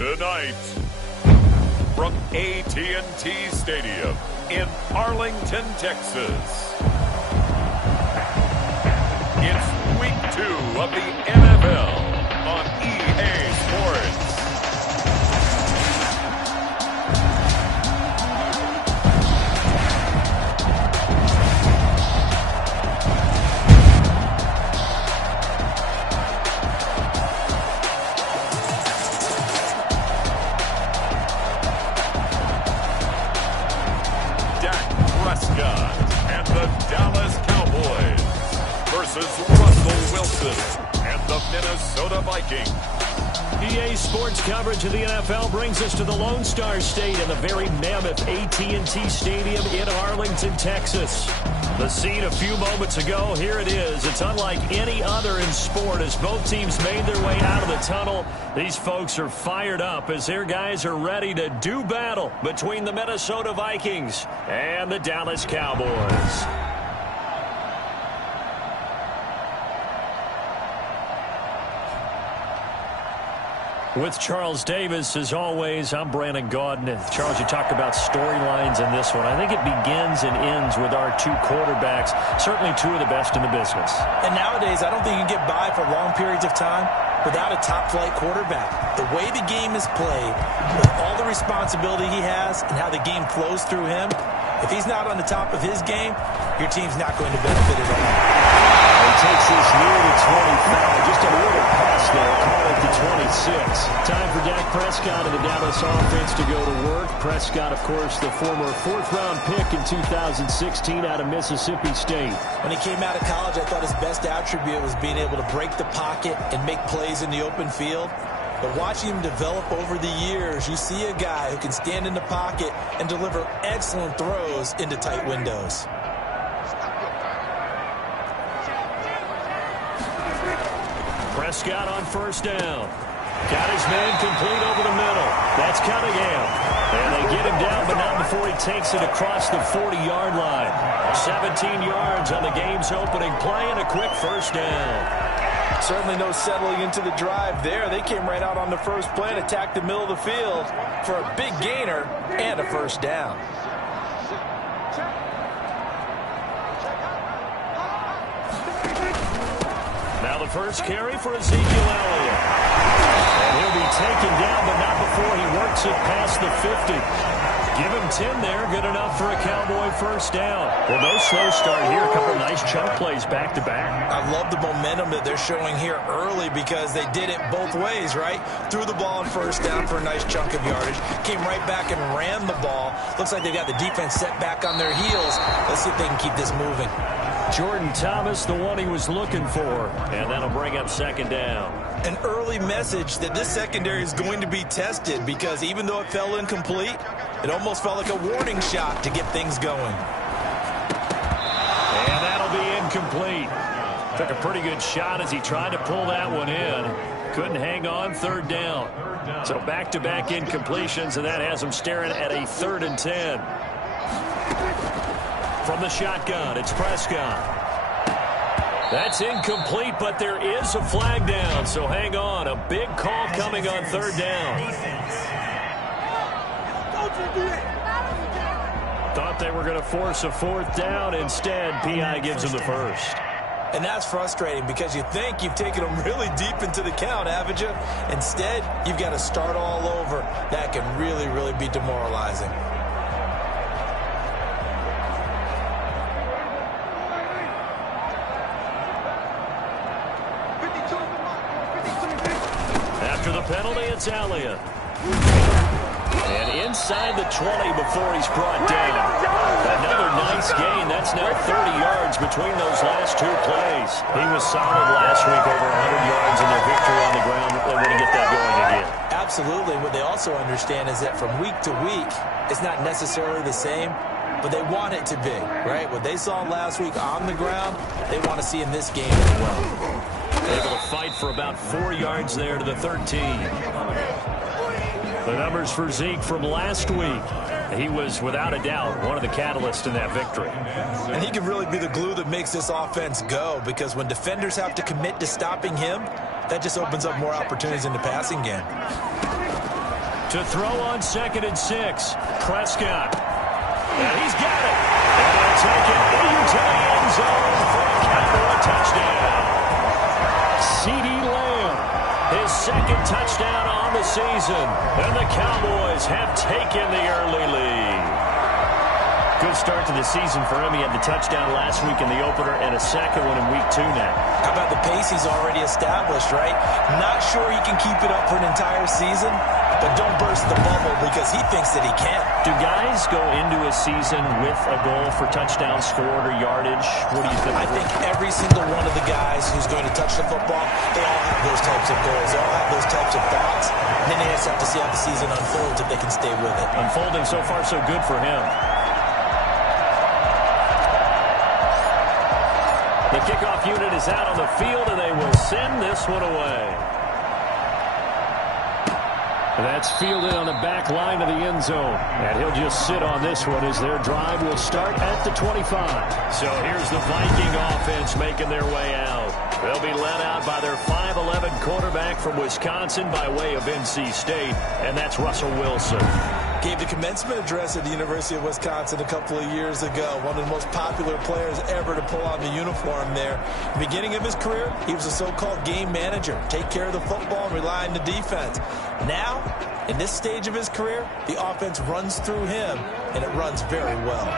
Tonight, from AT&T Stadium in Arlington, Texas, it's Week 2 of the NFL on EA Sports. Dak Prescott and the Dallas Cowboys versus Russell Wilson and the Minnesota Vikings. EA Sports coverage of the NFL brings us to the Lone Star State in the very mammoth AT&T Stadium in Arlington, Texas. The scene a few moments ago, here it is. It's unlike any other in sport as both teams made their way out of the tunnel. These folks are fired up as their guys are ready to do battle between the Minnesota Vikings and the Dallas Cowboys. With Charles Davis, as always, I'm Brandon Gaudin. Charles, you talk about storylines in this one. I think it begins and ends with our two quarterbacks, certainly two of the best in the business. And nowadays, I don't think you can get by for long periods of time without a top-flight quarterback. The way the game is played, with all the responsibility he has and how the game flows through him, if he's not on the top of his game, your team's not going to benefit at all. He takes this near the 25, just a little pass there, call it the 26. Time for Dak Prescott of the Dallas offense to go to work. Prescott, of course, the former fourth-round pick in 2016 out of Mississippi State. When he came out of college, I thought his best attribute was being able to break the pocket and make plays in the open field. But watching him develop over the years, you see a guy who can stand in the pocket and deliver excellent throws into tight windows. Prescott on first down. Got his man complete over the middle. That's Cunningham. And they get him down, but not before he takes it across the 40-yard line. 17 yards on the game's opening play and a quick first down. Certainly no settling into the drive there. They came right out on the first play and attacked the middle of the field for a big gainer and a first down. Now the first carry for Ezekiel Elliott. And he'll be taken down, but not before he works it past the 50. Give him 10 there, good enough for a Cowboy first down. Well, no slow start here. A couple nice chunk plays back-to-back. I love the momentum that they're showing here early because they did it both ways, right? Threw the ball on first down for a nice chunk of yardage. Came right back and ran the ball. Looks like they got the defense set back on their heels. Let's see if they can keep this moving. Jordan Thomas, the one he was looking for. And that'll bring up second down. An early message that this secondary is going to be tested because even though it fell incomplete, it almost felt like a warning shot to get things going. And that'll be incomplete. Took a pretty good shot as he tried to pull that one in. Couldn't hang on, third down. So back-to-back incompletions, and that has him staring at a 3rd and 10. From the shotgun, it's Prescott. That's incomplete, but there is a flag down, so hang on. A big call coming on third down. Thought they were going to force a fourth down. Instead, P.I. gives them the first. And that's frustrating because you think you've taken them really deep into the count, haven't you? Instead, you've got to start all over. That can really, really be demoralizing. After the penalty, it's Elliott. And inside the 20 before he's brought down. Another nice gain. That's now 30 yards between those last two plays. He was solid last week, over 100 yards in their victory on the ground. They want to get that going again. Absolutely. What they also understand is that from week to week, it's not necessarily the same, but they want it to be, right? What they saw last week on the ground, they want to see in this game as well. Able to fight for about 4 yards there to the 13. The numbers for Zeke from last week. He was, without a doubt, one of the catalysts in that victory. And he can really be the glue that makes this offense go, because when defenders have to commit to stopping him, that just opens up more opportunities in the passing game. To throw on 2nd and 6. Prescott. And he's got it. And he'll take it into the end zone for a Cowboy touchdown. CeeDee Lamb, his 2nd touchdown on the season. And the Cowboys have taken the early lead. Good start to the season for him. He had the touchdown last week in the opener and a 2nd one in week 2 now. How about the pace he's already established, right? Not sure he can keep it up for an entire season, but don't burst the bubble because he thinks that he can. Do guys go into a season with a goal for touchdown scored or yardage? What do you think? I think every single one of the guys who's going to touch the football, they all have those types of goals. They all have those types of thoughts. And then they just have to see how the season unfolds if they can stay with it. Unfolding so far so good for him. The kickoff unit is out on the field, and they will send this one away. That's fielded on the back line of the end zone. And he'll just sit on this one as their drive will start at the 25. So here's the Viking offense making their way out. They'll be led out by their 5'11" quarterback from Wisconsin by way of NC State, and that's Russell Wilson. Gave the commencement address at the University of Wisconsin a couple of years ago. One of the most popular players ever to pull on the uniform there. The beginning of his career, he was a so-called game manager. Take care of the football and rely on the defense. Now, in this stage of his career, the offense runs through him, and it runs very well.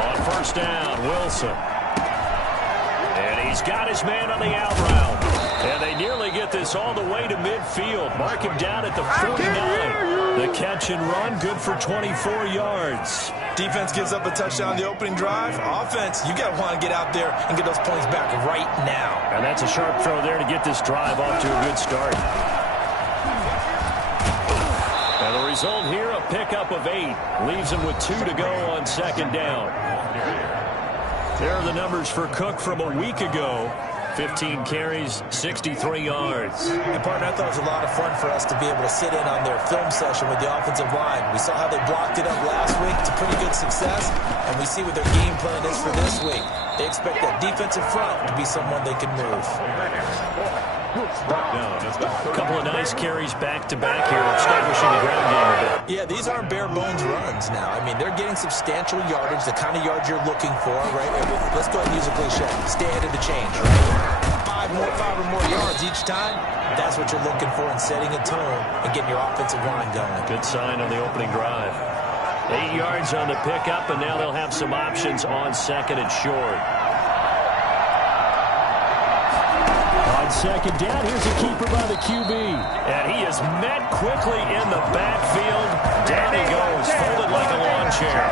On first down, Wilson. He's got his man on the out route. And they nearly get this all the way to midfield. Mark him down at the 49. The catch and run, good for 24 yards. Defense gives up a touchdown on the opening drive. Offense, you got to want to get out there and get those points back right now. And that's a sharp throw there to get this drive off to a good start. And the result here, a pickup of 8. Leaves him with 2 to go on 2nd down. There are the numbers for Cook from a week ago. 15 carries, 63 yards. And, partner, I thought it was a lot of fun for us to be able to sit in on their film session with the offensive line. We saw how they blocked it up last week to pretty good success, and we see what their game plan is for this week. They expect that defensive front to be someone they can move. A couple of nice carries back-to-back here, establishing the ground game a bit. Yeah, these aren't bare-bones runs now. I mean, they're getting substantial yardage, the kind of yards you're looking for, right? Let's go ahead and use a cliche. Stay ahead of the change, right? 5 or more yards each time. That's what you're looking for in setting a tone and getting your offensive line going. Good sign on the opening drive. 8 yards on the pickup, and now they'll have some options on 2nd and short. On 2nd down, here's a keeper by the QB. And he is met quickly in the backfield. Down he goes, folded like a lawn chair.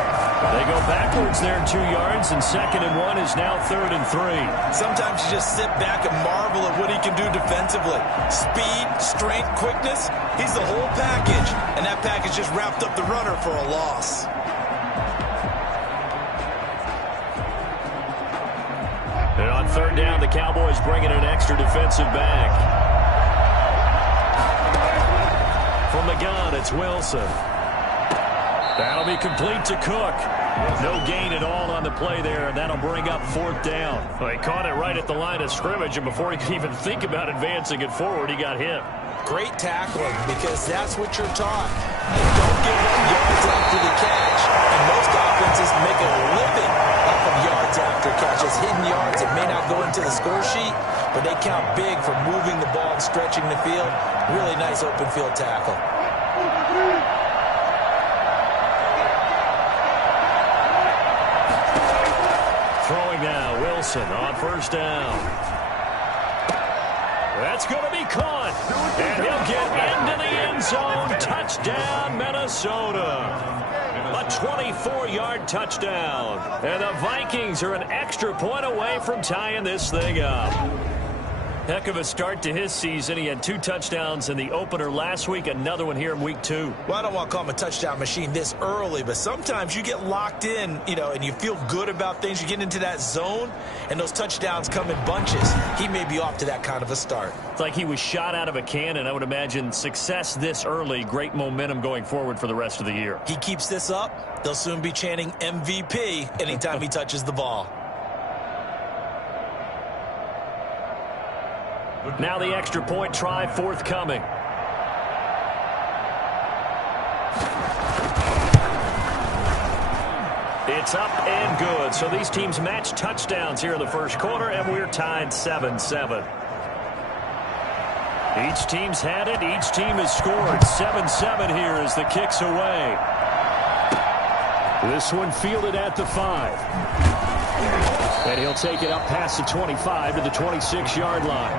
They go backwards there 2 yards, and 2nd and 1 is now 3rd and 3. Sometimes you just sit back and marvel at what he can do defensively. Speed, strength, quickness, he's the whole package. And that package just wrapped up the runner for a loss. And on 3rd down, the Cowboys bring in an extra defensive back. From the gun, it's Wilson. That'll be complete to Cook. No gain at all on the play there, and that'll bring up 4th down. Well, he caught it right at the line of scrimmage, and before he could even think about advancing it forward, he got hit. Great tackling, because that's what you're taught. Don't give up yards after the catch. And most offenses make a living off of yards after catches. Hidden yards that may not go into the score sheet, but they count big for moving the ball and stretching the field. Really nice open field tackle. Throwing now, Wilson on 1st down. That's going to be caught. And he'll get into the end zone. Touchdown, Minnesota. A 24-yard touchdown. And the Vikings are an extra point away from tying this thing up. Heck of a start to his season. He had 2 touchdowns in the opener last week, another one here in week 2. Well, I don't want to call him a touchdown machine this early, but sometimes you get locked in, and you feel good about things. You get into that zone, and those touchdowns come in bunches. He may be off to that kind of a start. It's like he was shot out of a cannon. I would imagine success this early, great momentum going forward for the rest of the year. He keeps this up, they'll soon be chanting MVP anytime he touches the ball. Now the extra point try forthcoming. It's up and good. So these teams match touchdowns here in the first quarter, and we're tied 7-7. Each team's had it. Each team has scored. 7-7 here as the kick's away. This one fielded at the 5. And he'll take it up past the 25 to the 26-yard line.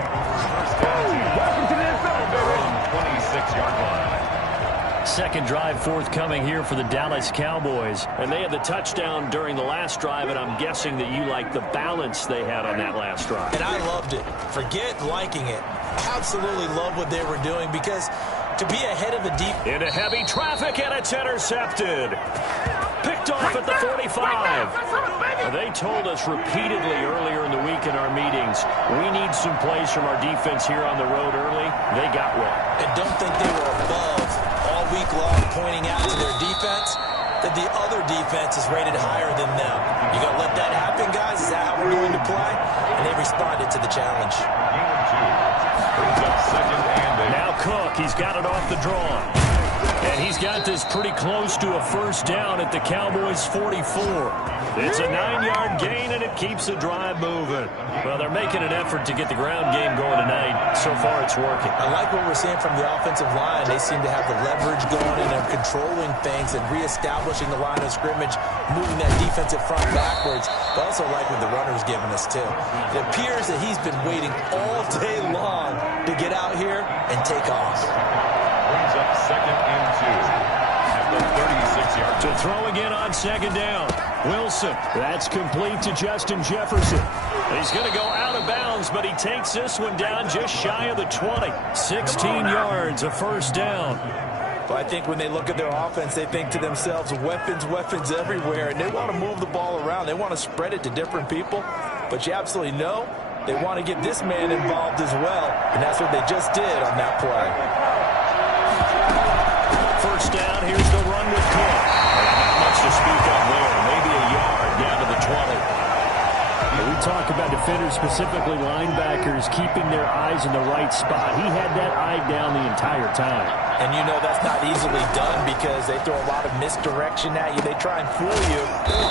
Welcome to the NFL, baby. 26-yard line. Second drive forthcoming here for the Dallas Cowboys. And they had the touchdown during the last drive, and I'm guessing that you like the balance they had on that last drive. And I loved it. Forget liking it. Absolutely love what they were doing, because to be ahead of the deep... Into heavy traffic, and it's intercepted. Picked off at the 45. They told us repeatedly earlier in the week in our meetings, we need some plays from our defense here on the road early. They got one. And don't think they were above all week long, pointing out to their defense that the other defense is rated higher than them. You going to let that happen, guys? Is that how we're going to play? And they responded to the challenge. Now Cook, he's got it off the draw. And he's got this pretty close to a first down at the Cowboys' 44. It's a 9-yard gain, and it keeps the drive moving. Well, they're making an effort to get the ground game going tonight. So far, it's working. I like what we're seeing from the offensive line. They seem to have the leverage going, and they're controlling things and reestablishing the line of scrimmage, moving that defensive front backwards. But also like what the runner's giving us, too. It appears that he's been waiting all day long to get out here and take off. Brings up 2nd and 2 at the 36-yard line. To throw again on second down. Wilson, that's complete to Justin Jefferson. He's going to go out of bounds, but he takes this one down just shy of the 20. 16 yards, a first down. But I think when they look at their offense, they think to themselves, weapons, weapons everywhere, and they want to move the ball around. They want to spread it to different people, but you absolutely know they want to get this man involved as well, and that's what they just did on that play. First down, here's the run with Cook. Not much to speak of there. Maybe a yard down to the 20. We talk about defenders, specifically linebackers, keeping their eyes in the right spot. He had that eye down the entire time. And you know that's not easily done because they throw a lot of misdirection at you. They try and fool you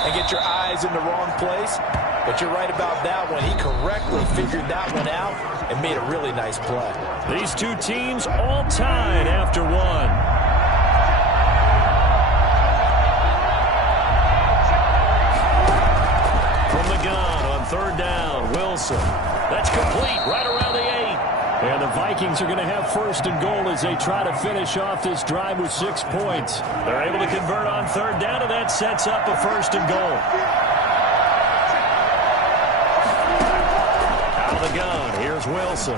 and get your eyes in the wrong place. But you're right about that one. He correctly figured that one out and made a really nice play. These two teams all tied after one. From the gun on third down, Wilson. That's complete right around the 8. And the Vikings are going to have first and goal as they try to finish off this drive with 6 points. They're able to convert on third down, and that sets up a first and goal. Out of the gun, here's Wilson.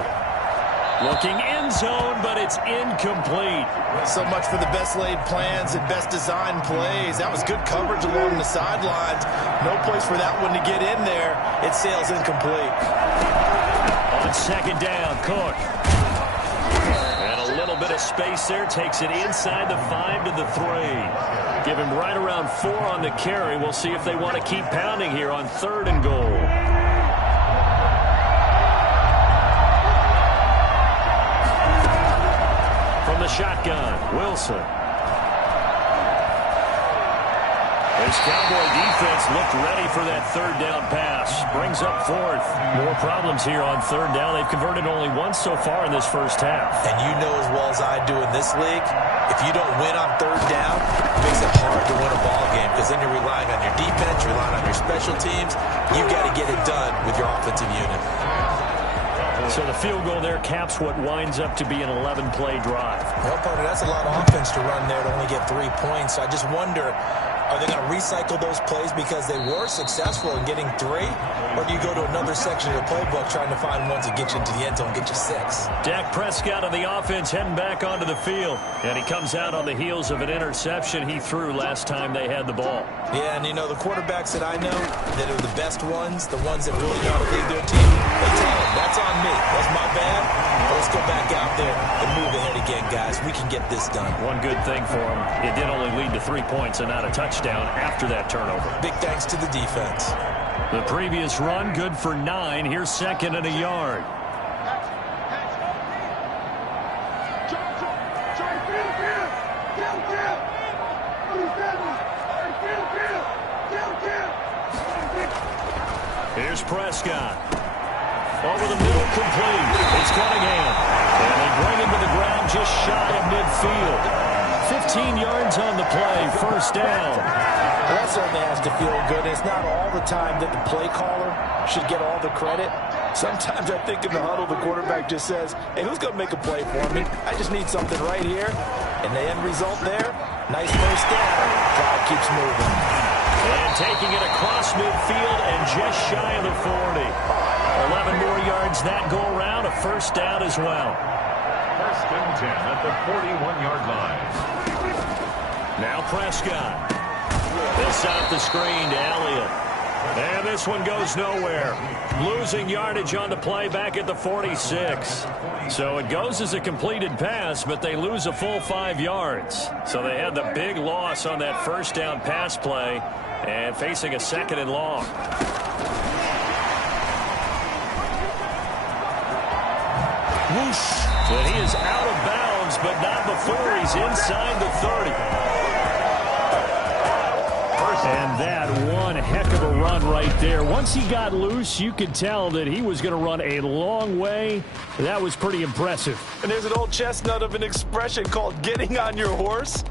Looking end zone, but it's incomplete. So much for the best laid plans and best designed plays. That was good coverage along the sidelines. No place for that one to get in there. It sails incomplete. On second down, Cook. And a little bit of space there. Takes it inside the 5 to the 3. Give him right around 4 on the carry. We'll see if they want to keep pounding here on third and goal. From the shotgun, Wilson. His Cowboy defense looked ready for that third down pass. Brings up fourth. More problems here on third down. They've converted only once so far in this first half. And you know as well as I do in this league, if you don't win on third down, it makes it hard to win a ball game because then you're relying on your defense, you're relying on your special teams. You've got to get it done with your offensive unit. So the field goal there caps what winds up to be an 11-play drive. Well, partner, that's a lot of offense to run there to only get 3 points. I just wonder, are they going to recycle those plays because they were successful in getting 3? Or do you go to another section of the playbook trying to find ones that get you into the end zone, get you 6? Dak Prescott on the offense heading back onto the field. And he comes out on the heels of an interception he threw last time they had the ball. Yeah, and you know, the quarterbacks that I know that are the best ones, the ones that really know how to lead their team, they tell them, that's on me. That's my bad. Let's go back out there and move ahead again, guys. We can get this done. One good thing for him, it did only lead to 3 points and not a touchdown after that turnover. Big thanks to the defense. The previous run, good for 9. Here's second and a yard. Here's Prescott. Over the middle, complete. It's Cunningham. And they bring him to the ground just shy of midfield. 15 yards on the play, first down. Well, that certainly has to feel good. It's not all the time that the play caller should get all the credit. Sometimes I think in the huddle, the quarterback just says, hey, who's going to make a play for me? I just need something right here. And the end result there, nice first down. Drive keeps moving. And taking it across midfield and just shy of the 40. 11 more yards that go around, a first down as well. First and 10 at the 41-yard line. Now Prescott. They'll set up the screen to Elliott. And this one goes nowhere. Losing yardage on the play back at the 46. So it goes as a completed pass, but they lose a full 5 yards. So they had the big loss on that first down pass play and facing a second and long. Whoosh. And he is out of bounds, but not before he's inside the 30. And that one heck of a run right there. Once he got loose, you could tell that he was going to run a long way. That was pretty impressive. And there's an old chestnut of an expression called getting on your horse.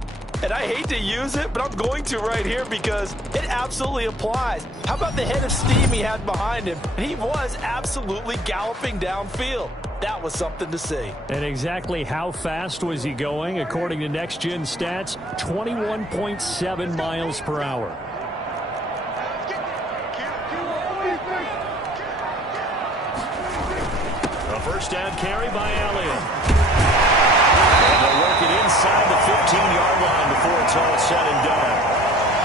And I hate to use it, but I'm going to right here because it absolutely applies. How about the head of steam he had behind him? He was absolutely galloping downfield. That was something to see. And exactly how fast was he going? According to Next Gen Stats, 21.7 miles per hour. A first down carry by Elliott. And they'll work it inside the 15-yard line before it's all said and done.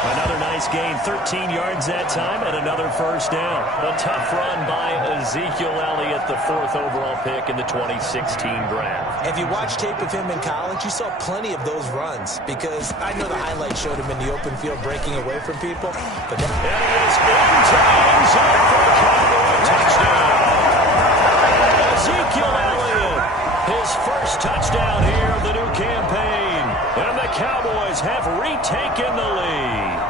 Another nice gain, 13 yards that time, and another first down. A tough run by Ezekiel Elliott, the 4th overall pick in the 2016 draft. If you watch tape of him in college, you saw plenty of those runs because I know the highlights showed him in the open field breaking away from people. But and he is into the end zone for the Cowboy touchdown. Ezekiel Elliott, his first touchdown here of the new campaign. And the Cowboys have retaken the lead.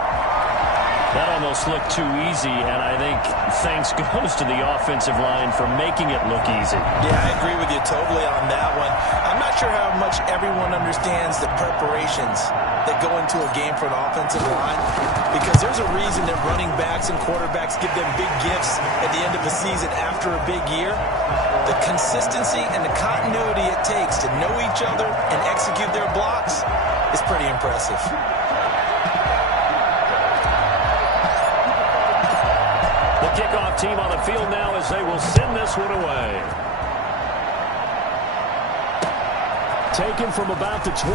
That almost looked too easy, and I think thanks goes to the offensive line for making it look easy. Yeah, I agree with you totally on that one. I'm not sure how much everyone understands the preparations that go into a game for an offensive line because there's a reason that running backs and quarterbacks give them big gifts at the end of the season after a big year. The consistency and the continuity it takes to know each other and execute their blocks is pretty impressive. The kickoff team on the field now as they will send this one away. Taken from about the 12.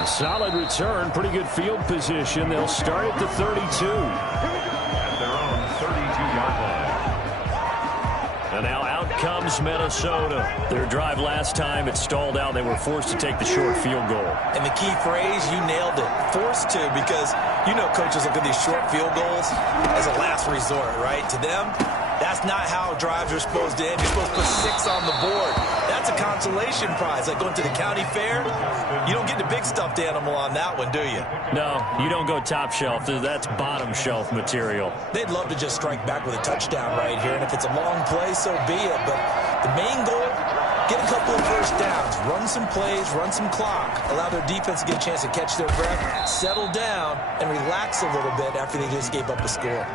A solid return, pretty good field position. They'll start at the 32. At their own 32-yard line. And now out comes Minnesota. Their drive last time, it stalled out. They were forced to take the short field goal. And the key phrase, you nailed it. Forced to, because you know coaches look at these short field goals as a last resort, right? To them, that's not how drives are supposed to end. You're supposed to put 6 on the board. That's a consolation prize. Like going to the county fair, you don't get the big stuffed animal on that one, do you? No, you don't go top shelf. That's bottom shelf material. They'd love to just strike back with a touchdown right here, and if it's a long play, so be it. But the main goal, get a couple of first downs, run some plays, run some clock, allow their defense to get a chance to catch their breath, settle down, and relax a little bit after they just gave up a score.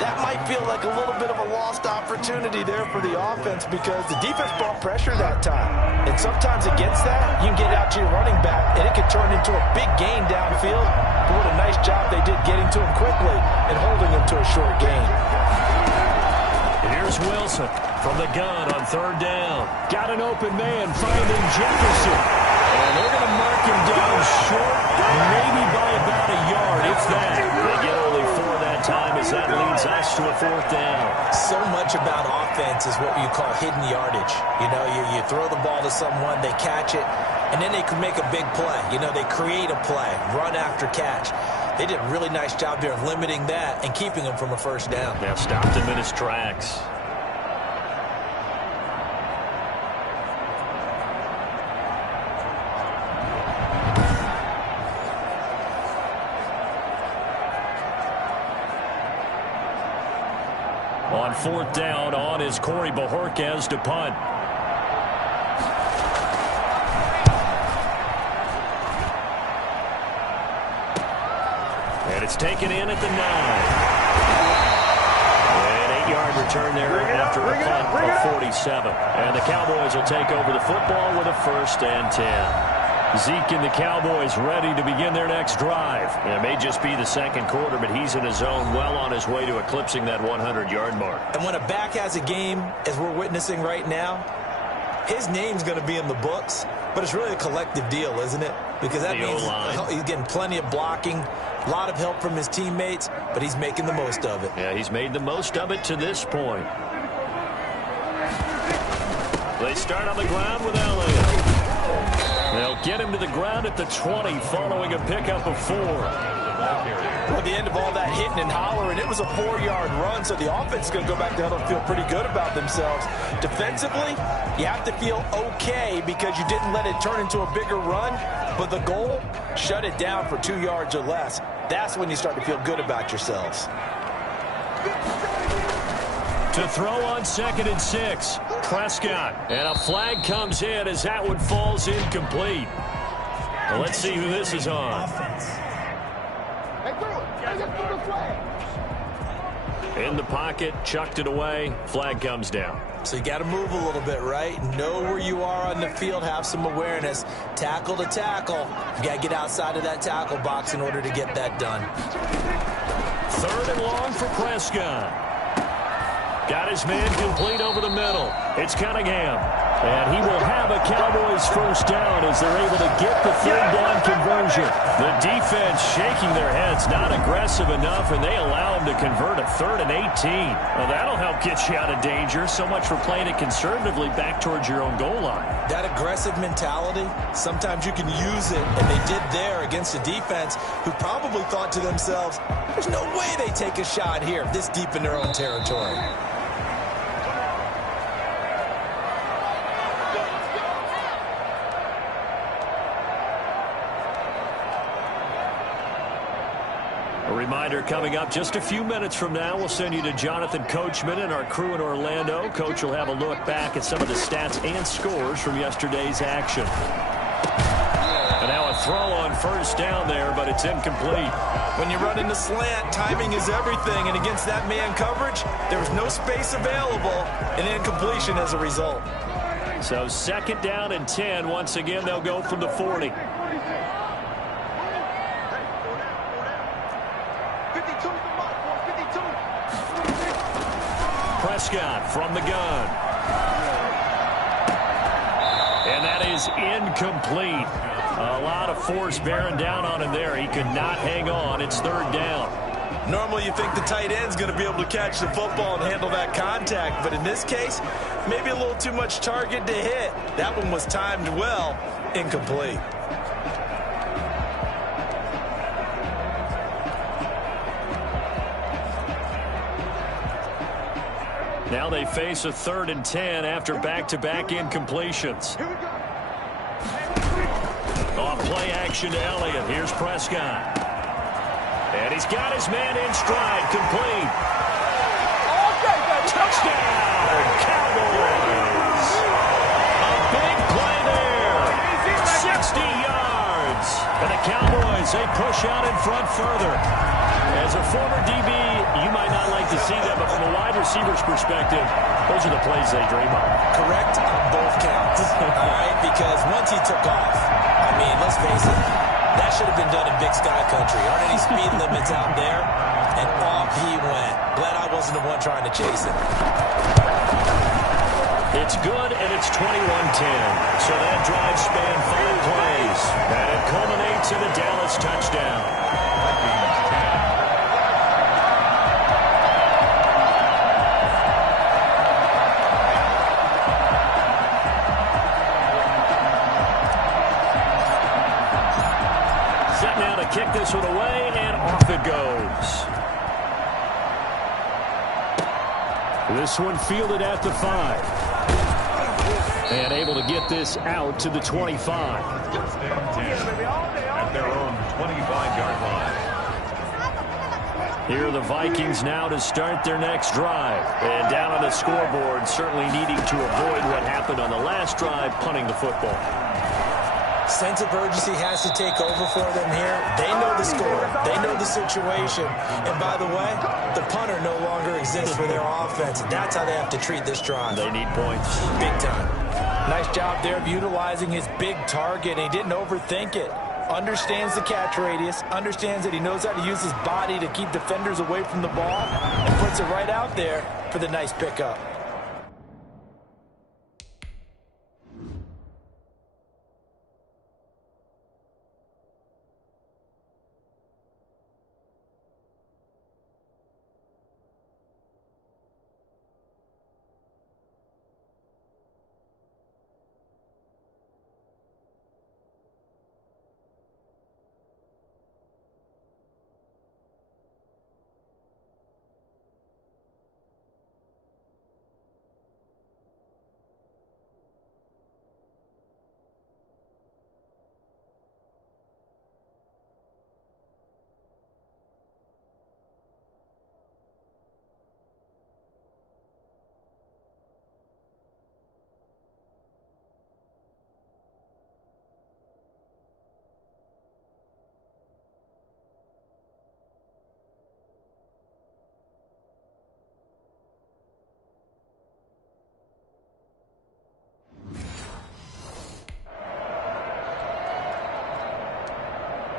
That might feel like a little bit of a lost opportunity there for the offense because the defense brought pressure that time. And sometimes against that, you can get out to your running back, and it can turn into a big gain downfield. But what a nice job they did getting to him quickly and holding him to a short gain. Here's Wilson from the gun on 3rd down. Got an open man finding Jefferson. And they're going to mark him down short, maybe by about a yard, if that. They get only 4 that time as that leads us to a 4th down. So much about offense is what you call hidden yardage. You know, you throw the ball to someone, they catch it, and then they can make a big play. You know, they create a play, run after catch. They did a really nice job there of limiting that and keeping him from a first down. Now stopped him in his tracks. On 4th down, on is Corey Bojorquez to punt. And it's taken in at the 9. An 8-yard return there after a punt of 47. And the Cowboys will take over the football with a 1st and 10. Zeke and the Cowboys ready to begin their next drive. It may just be the second quarter, but he's in his zone, well on his way to eclipsing that 100-yard mark. And when a back has a game, as we're witnessing right now, his name's going to be in the books, but it's really a collective deal, isn't it? Because that means he's getting plenty of blocking, a lot of help from his teammates, but he's making the most of it. Yeah, he's made the most of it to this point. They start on the ground with Elliott. They'll get him to the ground at the 20 following a pickup of 4. At the end of all that hitting and hollering, it was a 4-yard run, so the offense is going to go back to huddle and feel pretty good about themselves. Defensively, you have to feel okay because you didn't let it turn into a bigger run, but the goal, shut it down for 2 yards or less. That's when you start to feel good about yourselves. To throw on 2nd and 6, Prescott. And a flag comes in as that one falls incomplete. Well, let's see who this is on. In the pocket, chucked it away, flag comes down. So you got to move a little bit, right? Know where you are on the field, have some awareness. Tackle to tackle. You got to get outside of that tackle box in order to get that done. 3rd and long for Prescott. Got his man complete over the middle. It's Cunningham. And he will have a Cowboys 1st down as they're able to get the 3rd down conversion. The defense shaking their heads, not aggressive enough, and they allow him to convert a 3rd and 18. Well, that'll help get you out of danger. So much for playing it conservatively back towards your own goal line. That aggressive mentality, sometimes you can use it, and they did there against a defense who probably thought to themselves, there's no way they take a shot here this deep in their own territory. A reminder coming up just a few minutes from now, we'll send you to Jonathan Coachman and our crew in Orlando. Coach will have a look back at some of the stats and scores from yesterday's action. And now a throw on 1st down there, but it's incomplete. When you run into slant, timing is everything, and against that man coverage, there was no space available, and incompletion as a result. So 2nd down and 10. Once again, they'll go from the 40. Prescott from the gun. And that is incomplete. A lot of force bearing down on him there. He could not hang on. It's 3rd down. Normally you think the tight end's going to be able to catch the football and handle that contact, but in this case, maybe a little too much target to hit. That one was timed well. Incomplete. Now they face a 3rd and 10 after back-to-back incompletions. Off play action to Elliott. Here's Prescott. And he's got his man in stride. Complete. Touchdown, Cowboys. A big play there. 60 yards. And the Cowboys, they push out in front further. As a former DB, you might not like to see that, but from a wide receiver's perspective, those are the plays they dream of. Correct on both counts. All right, because once he took off, I mean, let's face it, that should have been done in Big Sky Country. Aren't any speed limits out there? And off he went. Glad I wasn't the one trying to chase him. It's good, and it's 21-10. So that drive spanned 5 plays. And it culminates in a Dallas touchdown. Set now to kick this one away, and off it goes. This one fielded at the 5. And able to get this out to the 25. At their own 25-yard line. Here are the Vikings now to start their next drive. And down on the scoreboard, certainly needing to avoid what happened on the last drive, punting the football. Sense of urgency has to take over for them here. They know the score. They know the situation. And by the way, the punter no longer exists for their offense. That's how they have to treat this drive. They need points. Big time. Nice job there of utilizing his big target. He didn't overthink it. Understands the catch radius. Understands that he knows how to use his body to keep defenders away from the ball. And puts it right out there for the nice pickup.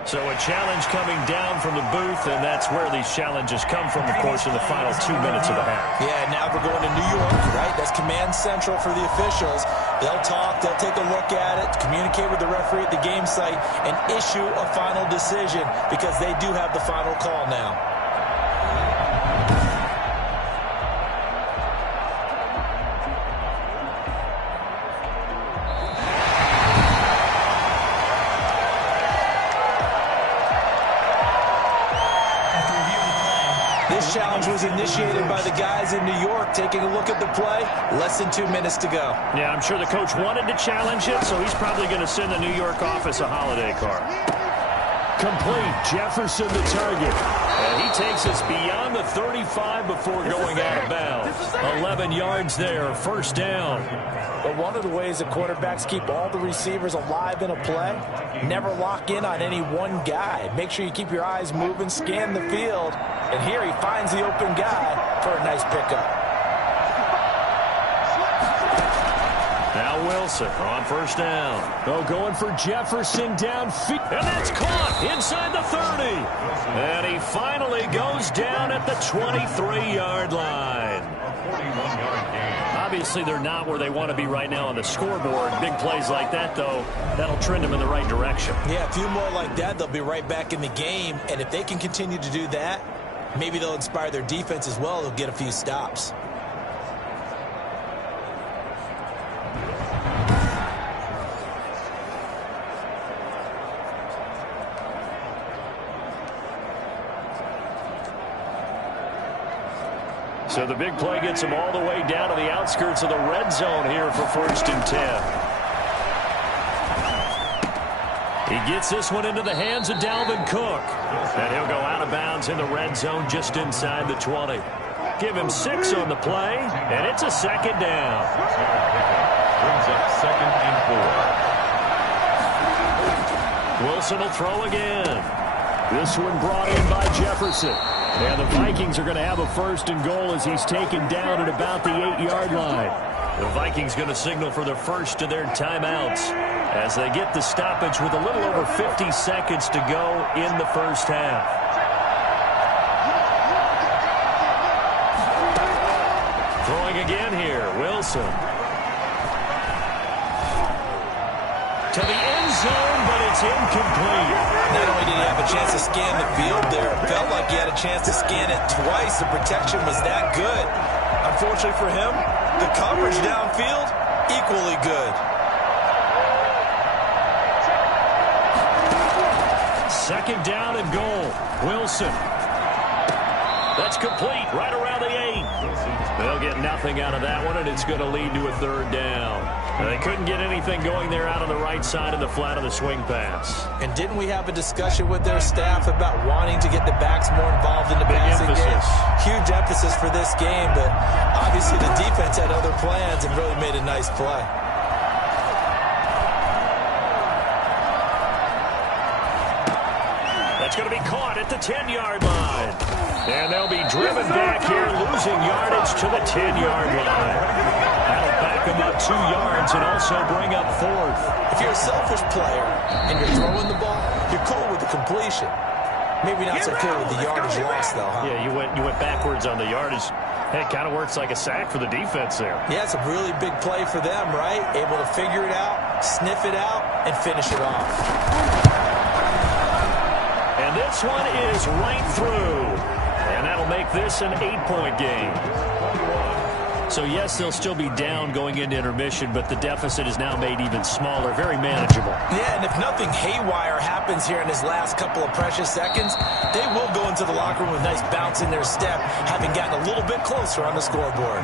So a challenge coming down from the booth, and that's where these challenges come from, of course, in the final 2 minutes of the half. Yeah, now we're going to New York, right? That's command central for the officials. They'll talk, they'll take a look at it, communicate with the referee at the game site, and issue a final decision because they do have the final call now. This challenge was initiated by the guys in New York. Taking a look at the play, less than 2 minutes to go. Yeah, I'm sure the coach wanted to challenge it, so he's probably going to send the New York office a holiday card. Complete. Jefferson the target. And he takes us beyond the 35 before going out of bounds. 11 yards there, first down. But one of the ways that quarterbacks keep all the receivers alive in a play, never lock in on any one guy. Make sure you keep your eyes moving, scan the field. And here he finds the open guy for a nice pickup. Now Wilson on first down. Oh, going for Jefferson downfield. And that's caught inside the 30. And he finally goes down at the 23-yard line. Obviously, they're not where they want to be right now on the scoreboard. Big plays like that, though, that'll trend them in the right direction. Yeah, a few more like that, they'll be right back in the game. And if they can continue to do that, maybe they'll inspire their defense as well. They'll get a few stops. So the big play gets him all the way down to the outskirts of the red zone here for first and 10. He gets this one into the hands of Dalvin Cook. And he'll go out of bounds in the red zone just inside the 20. Give him 6 on the play, and it's a second down. Brings up second and 4. Wilson will throw again. This one brought in by Jefferson. And the Vikings are going to have a first and goal as he's taken down at about the 8-yard line. The Vikings going to signal for the first of their timeouts as they get the stoppage with a little over 50 seconds to go in the first half. Throwing again here, Wilson. To the end zone, but it's incomplete. Not only did he have a chance to scan the field there, it felt like he had a chance to scan it twice. The protection was that good. Unfortunately for him, the coverage downfield, equally good. Second down and goal. Wilson. That's complete right around the 8. They'll get nothing out of that one, and it's going to lead to a third down. They couldn't get anything going there out on the right side of the flat of the swing pass. And didn't we have a discussion with their staff about wanting to get the backs more involved in the passing game? Huge emphasis for this game, but obviously the defense had other plans and really made a nice play. That's going to be caught at the 10-yard line. And they'll be driven back here, losing yardage to the 10-yard line. That'll back them up 2 yards and also bring up 4th. If you're a selfish player and you're throwing the ball, you're cool with the completion. Maybe not so cool with the yardage loss, though, huh? Yeah, you went backwards on the yardage. Hey, it kind of works like a sack for the defense there. Yeah, it's a really big play for them, right? Able to figure it out, sniff it out, and finish it off. And this one is right through. And that'll make this an 8-point game. So, yes, they'll still be down going into intermission, but the deficit is now made even smaller, very manageable. Yeah, and if nothing haywire happens here in his last couple of precious seconds, they will go into the locker room with a nice bounce in their step, having gotten a little bit closer on the scoreboard.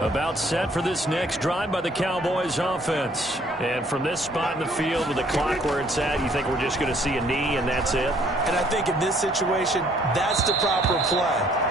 About set for this next drive by the Cowboys offense. And from this spot in the field with the clock where it's at, you think we're just going to see a knee and that's it? And I think in this situation, that's the proper play.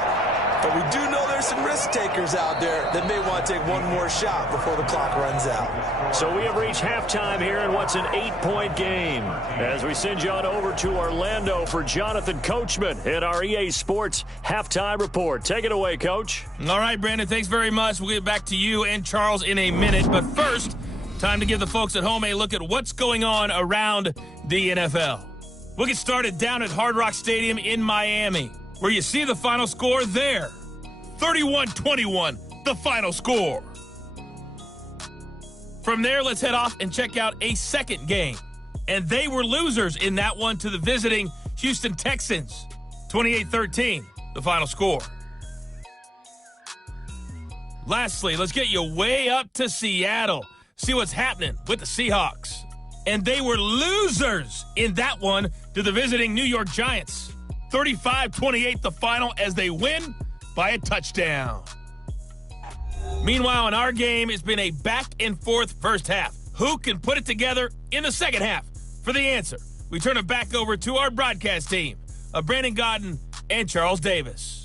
But we do know there's some risk takers out there that may want to take one more shot before the clock runs out. So we have reached halftime here in what's an 8-point game. As we send you on over to Orlando for Jonathan Coachman at our EA Sports Halftime Report. Take it away, Coach. All right, Brandon, thanks very much. We'll get back to you and Charles in a minute. But first, time to give the folks at home a look at what's going on around the NFL. We'll get started down at Hard Rock Stadium in Miami, where you see the final score there. 31-21, the final score. From there, let's head off and check out a second game. And they were losers in that one to the visiting Houston Texans. 28-13, the final score. Lastly, let's get you way up to Seattle. See what's happening with the Seahawks. And they were losers in that one to the visiting New York Giants. 35-28 the final as they win by a touchdown. Meanwhile, in our game, it's been a back-and-forth first half. Who can put it together in the second half? For the answer, we turn it back over to our broadcast team of Brandon Godden and Charles Davis.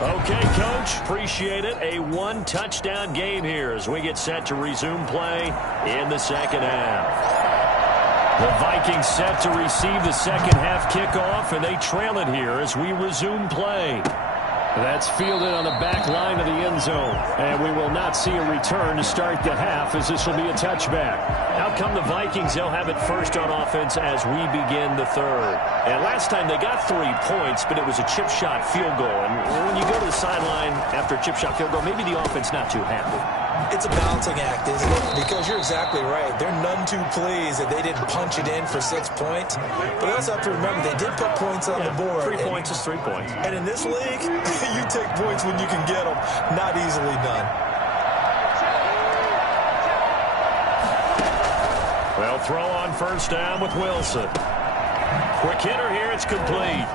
Okay, Coach, appreciate it. A one-touchdown game here as we get set to resume play in the second half. The Vikings set to receive the second half kickoff, and they trail it here as we resume play. That's fielded on the back line of the end zone, and we will not see a return to start the half as this will be a touchback. Out come the Vikings. They'll have it first on offense as we begin the third. And last time they got 3 points, but it was a chip shot field goal. And when you go to the sideline after a chip shot field goal, maybe the offense not too happy. It's a balancing act, isn't it? Because you're exactly right. They're none too pleased that they didn't punch it in for 6 points. But they also have to remember they did put points on the board. 3 points is 3 points. And in this league, you take points when you can get them. Not easily done. Well, throw on first down with Wilson. Quick hitter here. It's complete.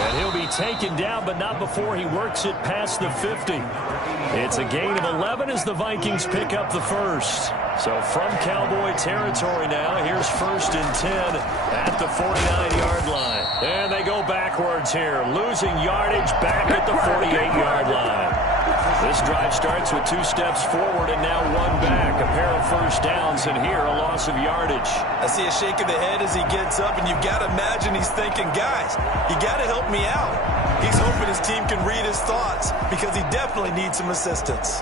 And he'll be taken down, but not before he works it past the 50. It's a gain of 11 as the Vikings pick up the first. So from Cowboy territory now, here's 1st and 10 at the 49-yard line. And they go backwards here, losing yardage back at the 48-yard line. This drive starts with 2 steps forward and now 1 back. A pair of first downs, and here a loss of yardage. I see a shake of the head as he gets up, and you've got to imagine he's thinking, guys, you got to help me out. He's hoping his team can read his thoughts because he definitely needs some assistance.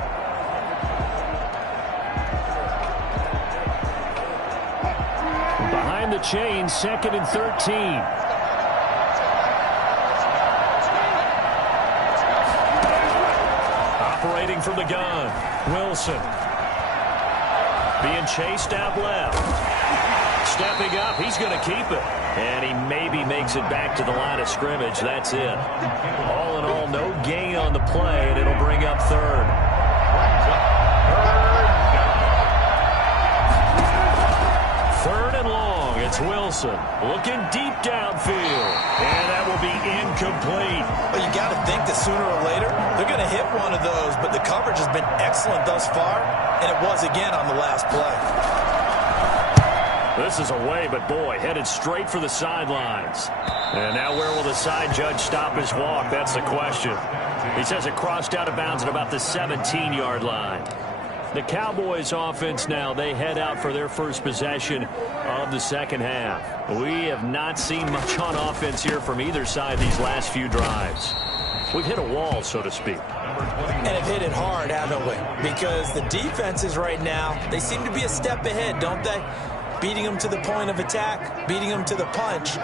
Behind the chains, 2nd and 13. Operating from the gun, Wilson. Being chased out left. Stepping up, he's going to keep it. And he maybe makes it back to the line of scrimmage. That's it. All in all, no gain on the play, and it'll bring up third. Third and long. It's Wilson looking deep downfield. And that will be incomplete. Well, you got to think that sooner or later they're going to hit one of those, but the coverage has been excellent thus far, and it was again on the last play. This is away, but boy, headed straight for the sidelines. And now where will the side judge stop his walk? That's the question. He says it crossed out of bounds at about the 17-yard line. The Cowboys offense now, they head out for their first possession of the second half. We have not seen much on offense here from either side these last few drives. We've hit a wall, so to speak. And have hit it hard, haven't we? Because the defenses right now, they seem to be a step ahead, don't they? Beating them to the point of attack, beating them to the punch.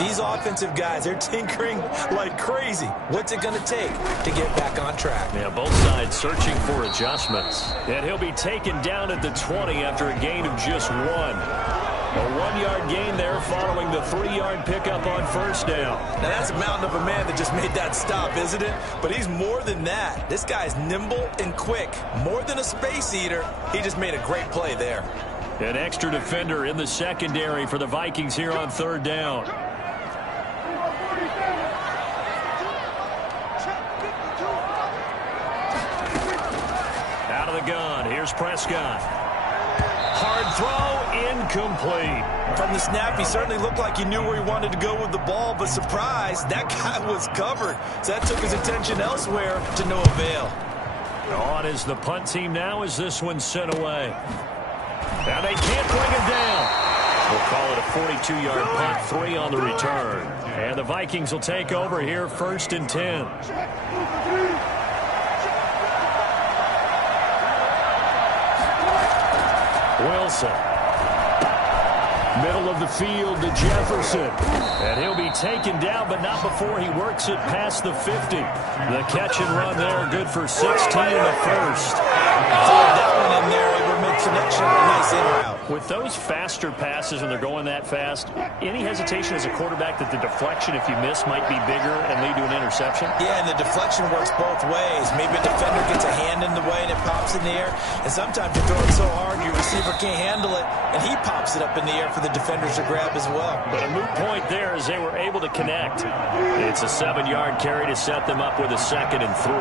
These offensive guys, they're tinkering like crazy. What's it going to take to get back on track? Yeah, both sides searching for adjustments. And he'll be taken down at the 20 after a gain of just one. A 1-yard gain there following the 3-yard pickup on first down. Now that's a mountain of a man that just made that stop, isn't it? But he's more than that. This guy's nimble and quick. More than a space eater. He just made a great play there. An extra defender in the secondary for the Vikings here on third down. Out of the gun, here's Prescott. Hard throw, incomplete. From the snap, he certainly looked like he knew where he wanted to go with the ball, but surprise, that guy was covered. So that took his attention elsewhere to no avail. On is the punt team now as this one's sent away. Now they can't bring it down. We'll call it a 42-yard punt, 3 on the return. And the Vikings will take over here, 1st and 10. Wilson. Middle of the field to Jefferson. And he'll be taken down, but not before he works it past the 50. The catch and run there, good for 16 in the first. That one in there, able to make connection. Nice in route. With those faster passes and they're going that fast, any hesitation as a quarterback that the deflection, if you miss, might be bigger and lead to an interception? Yeah, and the deflection works both ways. Maybe a defender gets a hand in the way and it pops in the air. And sometimes you throw it so hard your receiver can't handle it, and he pops it up in the air for the defenders to grab as well. But a moot point there as they were able to connect. It's a 7-yard carry to set them up with a 2nd and 3.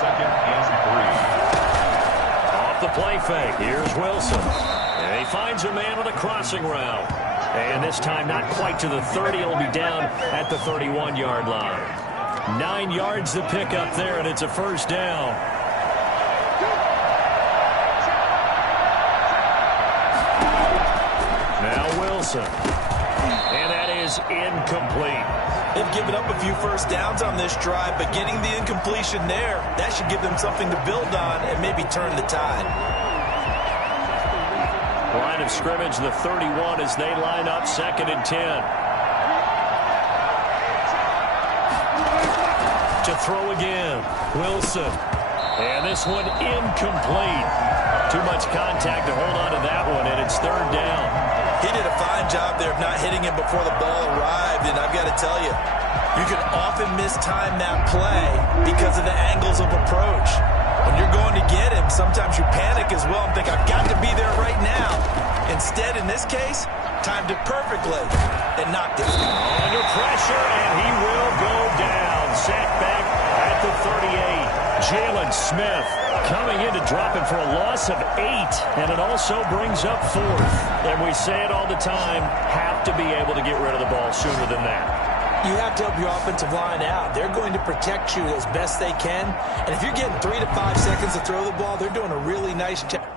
Second and 3. Off the play fake, here's Wilson. And he finds a man on a crossing route. And this time not quite to the 30. It'll be down at the 31-yard line. 9 yards to pick up there, and it's a first down. Now Wilson. And that is incomplete. They've given up a few first downs on this drive, but getting the incompletion there, that should give them something to build on and maybe turn the tide. Line of scrimmage, the 31 as they line up, 2nd and 10. To throw again, Wilson. And this one incomplete. Too much contact to hold on to that one, and it's 3rd down. He did a fine job there of not hitting him before the ball arrived, and I've got to tell you, you can often mistime that play because of the angles of approach. When you're going to get him, sometimes you panic as well and think, I've got to be there right now. Instead, in this case, timed it perfectly and knocked it. Under pressure, and he will go down. Sacked back at the 38. Jalen Smith coming in to drop him for a loss of 8, and it also brings up 4th. And we say it all the time, have to be able to get rid of the ball sooner than that. You have to help your offensive line out. They're going to protect you as best they can. And if you're getting 3 to 5 seconds to throw the ball, they're doing a really nice job.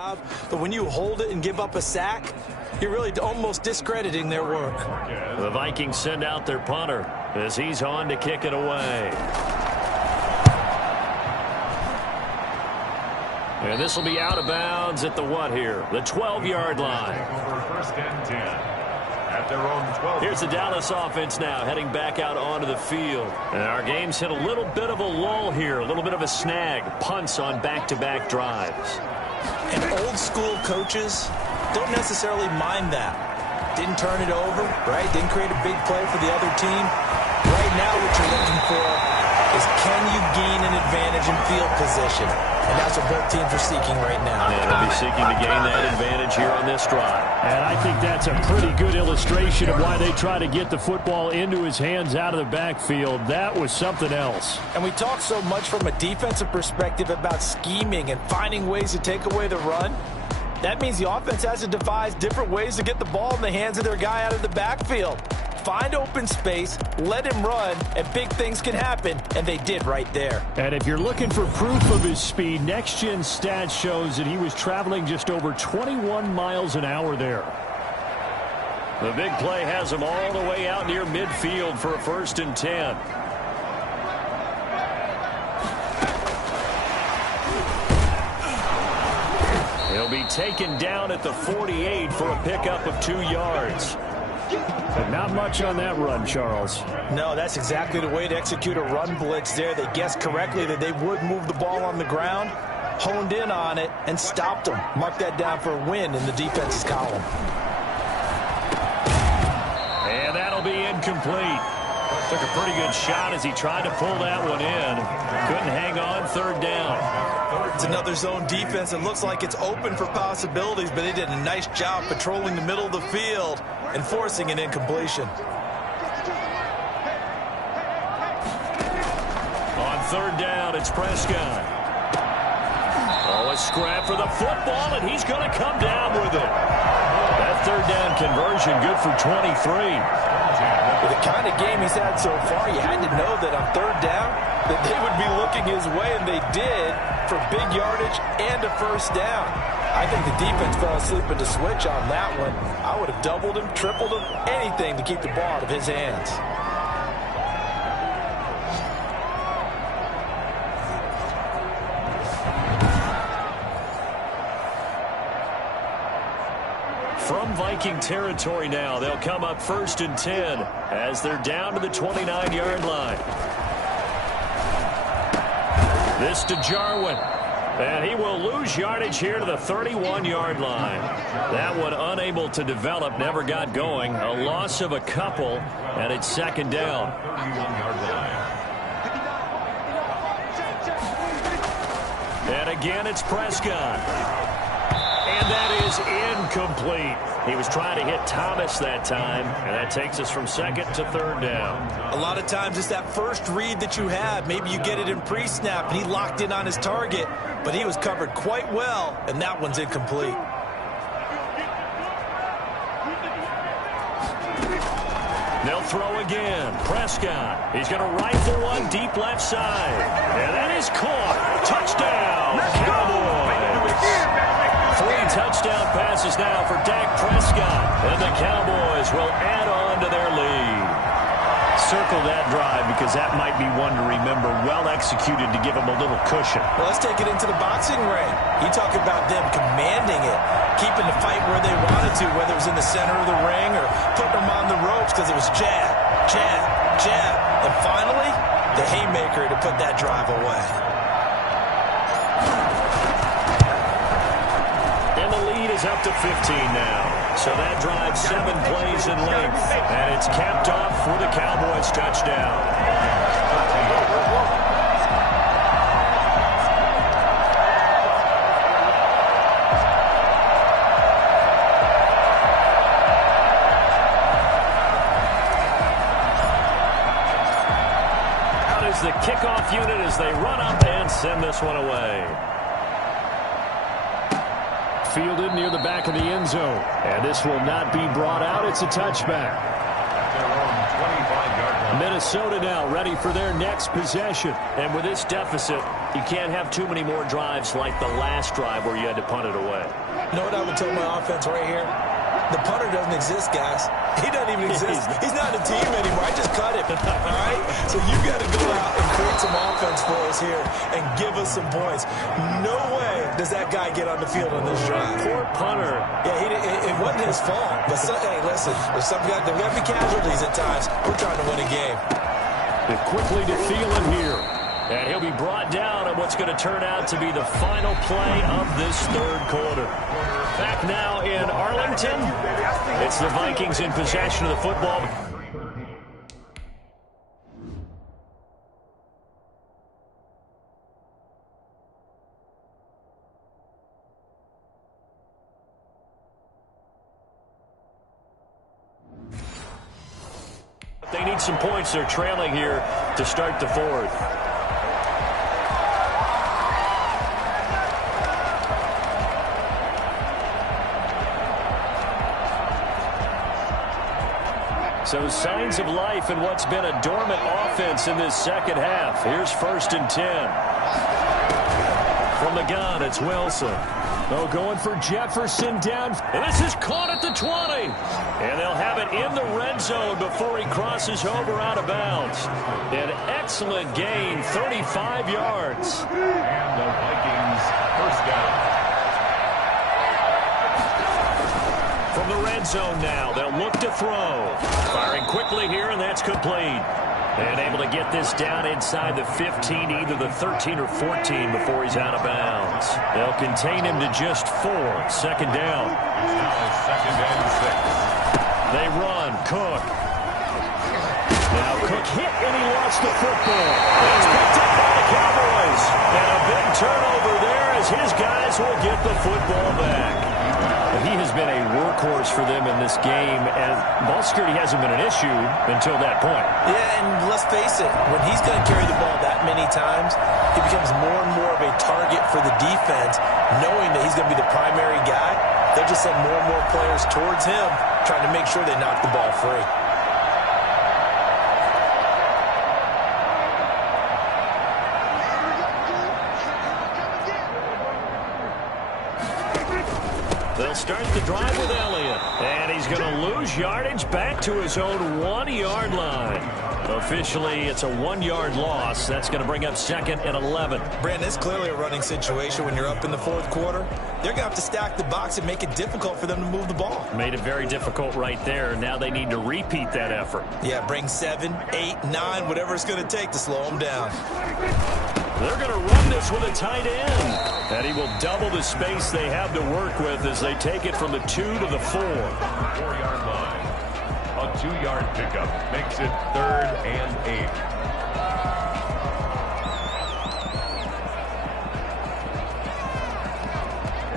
But when you hold it and give up a sack, you're really almost discrediting their work. The Vikings send out their punter as he's on to kick it away. And this will be out of bounds at the what here? The 12-yard line. First and 10 at their own 12. Here's the Dallas offense now heading back out onto the field. And our game's hit a little bit of a lull here, a little bit of a snag. Punts on back-to-back drives. And old-school coaches don't necessarily mind that. Didn't turn it over, right? Didn't create a big play for the other team. Right now what you're looking for is can you gain an advantage in field position? And that's what both teams are seeking right now. And they'll be seeking to gain that advantage here on this drive. And I think that's a pretty good illustration of why they try to get the football into his hands out of the backfield. That was something else. And we talk so much from a defensive perspective about scheming and finding ways to take away the run. That means the offense has to devise different ways to get the ball in the hands of their guy out of the backfield. Find open space, let him run, and big things can happen, and they did right there. And if you're looking for proof of his speed, Next Gen Stats shows that he was traveling just over 21 miles an hour there. The big play has him all the way out near midfield for a 1st and 10. He'll be taken down at the 48 for a pickup of 2 yards. But not much on that run, Charles. No, that's exactly the way to execute a run blitz there. They guessed correctly that they would move the ball on the ground, honed in on it, and stopped them. Mark that down for a win in the defense's column. And that'll be incomplete. Took a pretty good shot as he tried to pull that one in. Couldn't hang on 3rd down. It's another zone defense. It looks like it's open for possibilities, but they did a nice job patrolling the middle of the field and forcing an incompletion. On 3rd down, it's Prescott. Oh, a scrap for the football, and he's going to come down with it. That 3rd down conversion good for 23. With the kind of game he's had so far, you had to know that on 3rd down that they would be looking his way, and they did, for big yardage and a 1st down. I think the defense fell asleep at the switch on that one. I would have doubled him, tripled him, anything to keep the ball out of his hands. From Viking territory now, they'll come up 1st and 10 as they're down to the 29-yard line. This to Jarwin. And he will lose yardage here to the 31-yard line. That one unable to develop, never got going. A loss of a couple, and it's 2nd down. And again, it's Prescott. And that is incomplete. He was trying to hit Thomas that time, and that takes us from 2nd to 3rd down. A lot of times it's that first read that you have. Maybe you get it in pre-snap, and he locked in on his target, but he was covered quite well, and that one's incomplete. They'll throw again. Prescott. He's going to rifle one deep left side. And that is caught. Touchdown, Cowboys. 3 touchdown passes now for Dak Prescott. And the Cowboys will add on to their lead. Circle that drive because that might be one to remember. Well executed to give them a little cushion. Well, let's take it into the boxing ring. You talk about them commanding it, keeping the fight where they wanted to, whether it was in the center of the ring or putting them on the ropes because it was jab, jab, jab. And finally, the haymaker to put that drive away. And the lead is up to 15 now. So that drives 7 plays in length. And it's capped off for the Cowboys touchdown. Out is the kickoff unit as they run up and send this one away. Fielded near the back of the end zone. And this will not be brought out. It's a touchback. Minnesota now ready for their next possession. And with this deficit, You can't have too many more drives like the last drive where you had to punt it away. You know what I would tell my offense right here? The punter doesn't exist, guys. He doesn't even exist. He's not a team anymore. I just cut him. All right? So you got to go out and create some offense for us here and give us some points. No way does that guy get on the field on this drive. Poor punter. Yeah, it wasn't his fault. But, hey, listen, there's some guys, there will be casualties at times. We're trying to win a game. They're quickly to Thielen here. And he'll be brought down on what's going to turn out to be the final play of this third quarter. Back now in Arlington, it's the Vikings in possession of the football. They need some points. They're trailing here to start the fourth. So signs of life in what's been a dormant offense in this second half. Here's 1st and 10. From the gun, it's Wilson. Oh, going for Jefferson down. And this is caught at the 20. And they'll have it in the red zone before he crosses over out of bounds. An excellent gain, 35 yards. And the Vikings first down. From the red zone now, they'll look to throw. Firing quickly here, and that's complete. And able to get this down inside the 15, either the 13 or 14 before he's out of bounds. They'll contain him to just 4. Second down. Now 2nd and 6. They run. Cook. Now Cook hit, and he lost the football. It's picked up by the Cowboys. And a big turnover there as his guys will get the football back. He has been a workhorse for them in this game, and ball security hasn't been an issue until that point. Yeah, and let's face it, when he's going to carry the ball that many times, he becomes more and more of a target for the defense, knowing that he's going to be the primary guy. They'll just send more and more players towards him, trying to make sure they knock the ball free. They'll start the drive with Elliott. And he's going to lose yardage back to his own 1-yard line. Officially, it's a 1-yard loss. That's going to bring up 2nd and 11. Brandon, it's clearly a running situation when you're up in the fourth quarter. They're going to have to stack the box and make it difficult for them to move the ball. Made it very difficult right there. Now they need to repeat that effort. Yeah, bring 7, 8, 9, whatever it's going to take to slow them down. They're going to run this with a tight end. And he will double the space they have to work with as they take it from the 2 to the 4. 4-yard line. A 2-yard pickup makes it 3rd and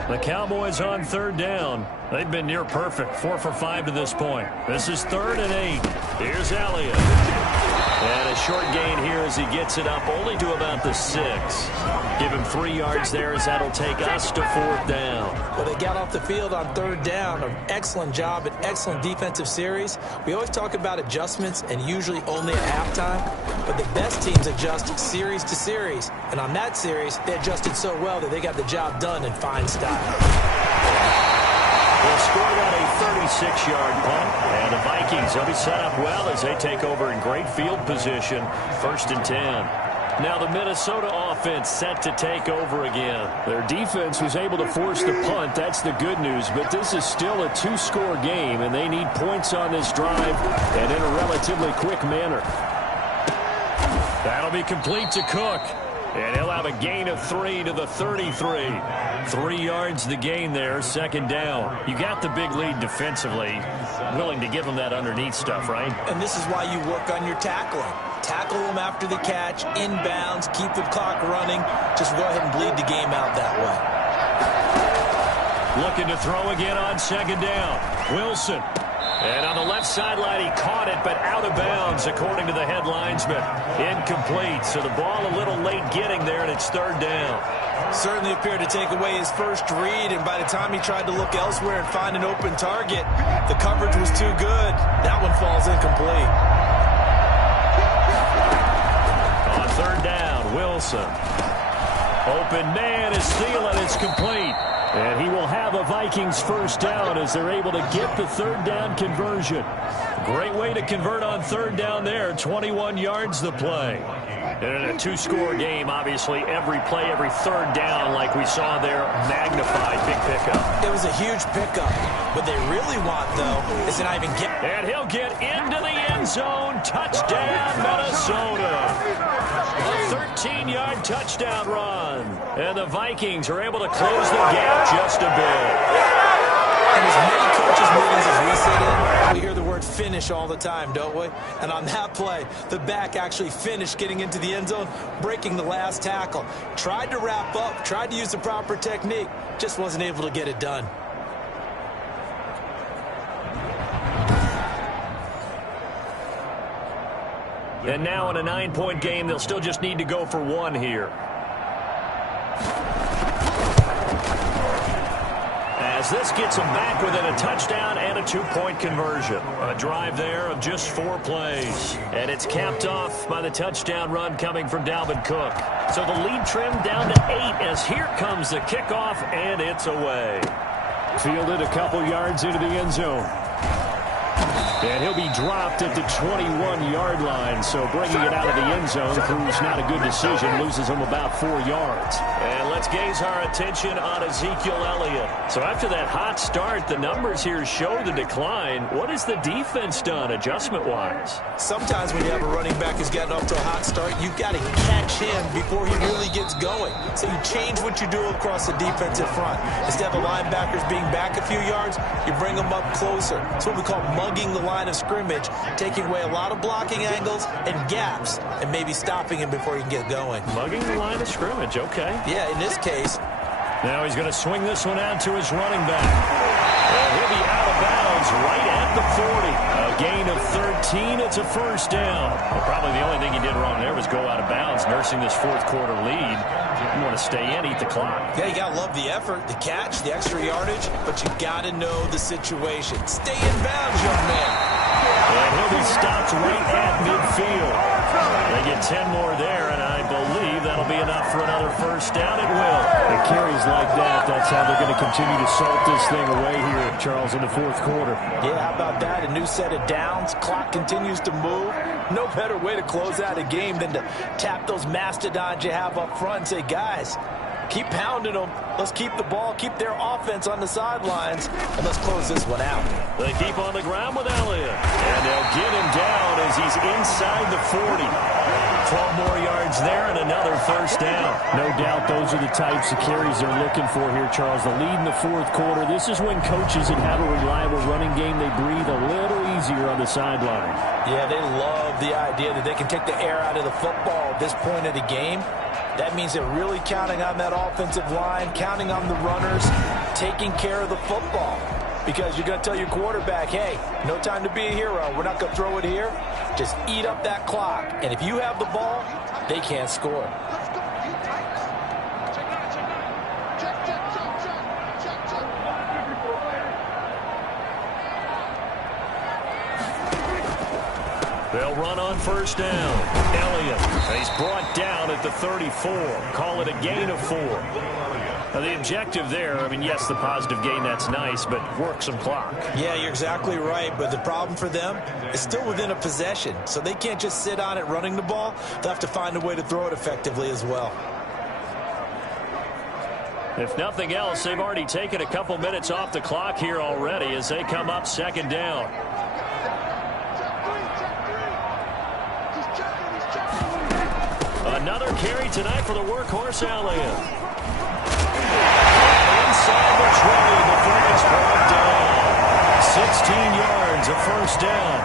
8. The Cowboys on 3rd down. They've been near perfect, 4 for 5 to this point. This is 3rd and 8. Here's Elliott. And a short gain here as he gets it up only to about the 6. Give him 3 yards there as that'll take us to 4th down. Well, they got off the field on 3rd down. An excellent job, an excellent defensive series. We always talk about adjustments and usually only at halftime. But the best teams adjust series to series. And on that series, they adjusted so well that they got the job done in fine style. They'll score out a 36-yard punt. And the Vikings will be set up well as they take over in great field position. 1st and 10. Now the Minnesota offense set to take over again. Their defense was able to force the punt. That's the good news. But this is still a 2-score game, and they need points on this drive and in a relatively quick manner. That'll be complete to Cook. And he'll have a gain of 3 to the 33. 3 yards the gain there, 2nd down. You got the big lead defensively. Willing to give them that underneath stuff, right? And this is why you work on your tackling. Tackle them after the catch, inbounds, keep the clock running. Just go ahead and bleed the game out that way. Looking to throw again on 2nd down. Wilson. And on the left sideline, he caught it, but out of bounds, according to the head linesman. Incomplete, so the ball a little late getting there, and it's 3rd down. Certainly appeared to take away his first read, and by the time he tried to look elsewhere and find an open target, the coverage was too good. That one falls incomplete. On 3rd down, Wilson. Open man is Thielen. It's complete. And he will have a Vikings first down as they're able to get the third down conversion. Great way to convert on third down there. 21 yards the play. And in a two-score game, obviously, every play, every third down, like we saw there, magnified. Big pickup. It was a huge pickup. What they really want, though, is to not even get... And he'll get into the end zone. Touchdown, Minnesota. A 13-yard touchdown run. And the Vikings are able to close the gap just a bit. And as many coaches' meetings as we sit in, we hear the word finish all the time, don't we? And on that play, the back actually finished getting into the end zone, breaking the last tackle. Tried to wrap up, tried to use the proper technique, just wasn't able to get it done. And now in a 9-point game, they'll still just need to go for one here. As this gets them back within a touchdown and a 2-point conversion. A drive there of just 4 plays. And it's capped off by the touchdown run coming from Dalvin Cook. So the lead trimmed down to 8 as here comes the kickoff, and it's away. Fielded a couple yards into the end zone. And he'll be dropped at the 21-yard line, so bringing it out of the end zone proves not a good decision, loses him about 4 yards. And let's gaze our attention on Ezekiel Elliott. So after that hot start, the numbers here show the decline. What has the defense done adjustment-wise? Sometimes when you have a running back who's gotten off to a hot start, you've got to catch him before he really gets going. So you change what you do across the defensive front. Instead of the linebackers being back a few yards, you bring them up closer. It's what we call mugging the line of scrimmage, taking away a lot of blocking angles and gaps, and maybe stopping him before he can get going. Mugging the line of scrimmage, okay. Yeah, in this case. Now he's going to swing this one out to his running back. And he'll be out of bounds right at the 40. A gain of 13. It's a first down. Well, probably the only thing he did wrong there was go out of bounds, nursing this fourth-quarter lead. You want to stay in, eat the clock. Yeah, you got to love the effort, the catch, the extra yardage, but you got to know the situation. Stay in bounds, young man. And he'll be stopped right at midfield. They get 10 more there, and I believe that'll be enough for another first down. It will. The carries like that, that's how they're going to continue to salt this thing away here, Charles, in the fourth quarter. Yeah, how about that? A new set of downs. Clock continues to move. No better way to close out a game than to tap those mastodons you have up front and say, guys, keep pounding them. Let's keep the ball, keep their offense on the sidelines, and let's close this one out. They keep on the ground with Elliott, and they'll get him down as he's inside the 40. 12 more yards there and another first down. No doubt those are the types of carries they're looking for here, Charles. The lead in the fourth quarter. This is when coaches that have a reliable running game, they breathe a little easier on the sideline. Yeah, they love the idea that they can take the air out of the football at this point of the game. That means they're really counting on that offensive line, counting on the runners, taking care of the football. Because you're going to tell your quarterback, hey, no time to be a hero. We're not going to throw it here. Just eat up that clock. And if you have the ball, they can't score. They'll run on first down. Elliott, he's brought down at the 34. Call it a gain of 4. Now the objective there, I mean, yes, the positive gain, that's nice, but work some clock. Yeah, you're exactly right, but the problem for them is still within a possession, so they can't just sit on it running the ball. They'll have to find a way to throw it effectively as well. If nothing else, they've already taken a couple minutes off the clock here already as they come up second down. Another carry tonight for the workhorse Elliott. Inside the 20 before it's brought down. 16 yards, a first down.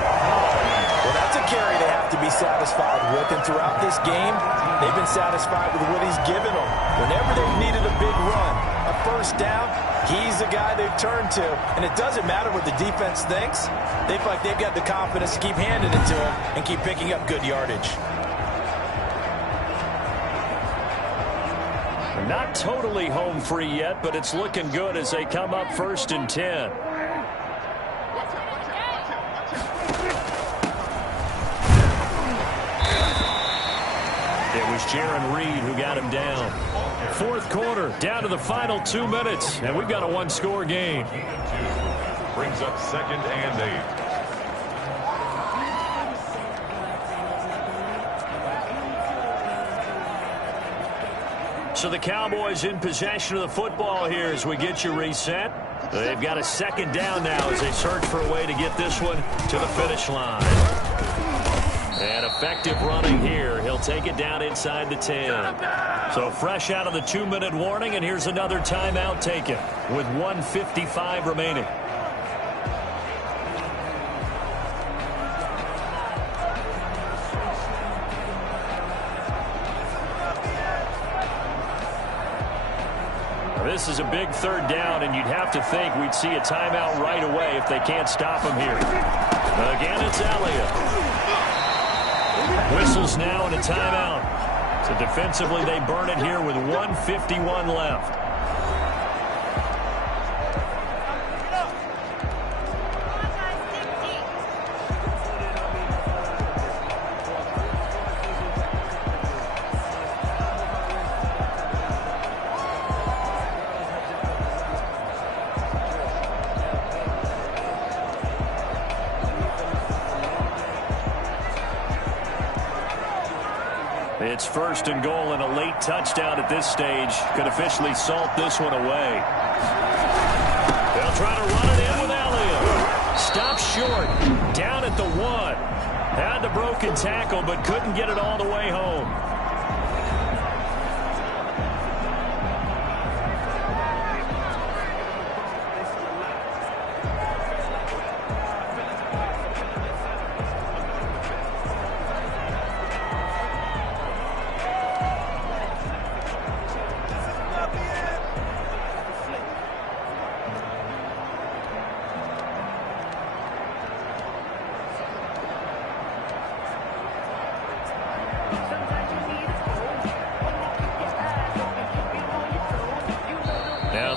Well, that's a carry they have to be satisfied with. And throughout this game, they've been satisfied with what he's given them. Whenever they've needed a big run, a first down, he's the guy they've turned to. And it doesn't matter what the defense thinks. They feel like they've got the confidence to keep handing it to him and keep picking up good yardage. Not totally home free yet, but it's looking good as they come up first and 10. It was Jaron Reed who got him down. Fourth quarter, down to the final 2 minutes, and we've got a one-score game. Brings up 2nd and 8. So the Cowboys in possession of the football here as we get you reset. They've got a 2nd down now as they search for a way to get this one to the finish line. And effective running here. He'll take it down inside the 10. So fresh out of the 2-minute warning, and here's another timeout taken with 1:55 remaining. This is a big 3rd down, and you'd have to think we'd see a timeout right away if they can't stop him here. Again, it's Elliott. Whistles now and a timeout. So defensively, they burn it here with 1:51 left. It's 1st and goal, and a late touchdown at this stage could officially salt this one away. They'll try to run it in with Elliott. Stopped short. Down at the 1. Had the broken tackle, but couldn't get it all the way home.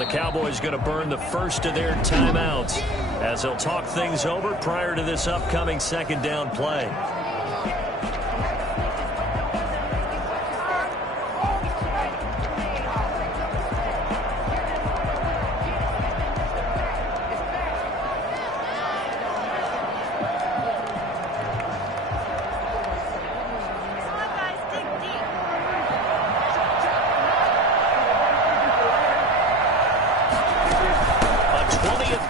Cowboys going to burn the first of their timeouts as they'll talk things over prior to this upcoming 2nd down play.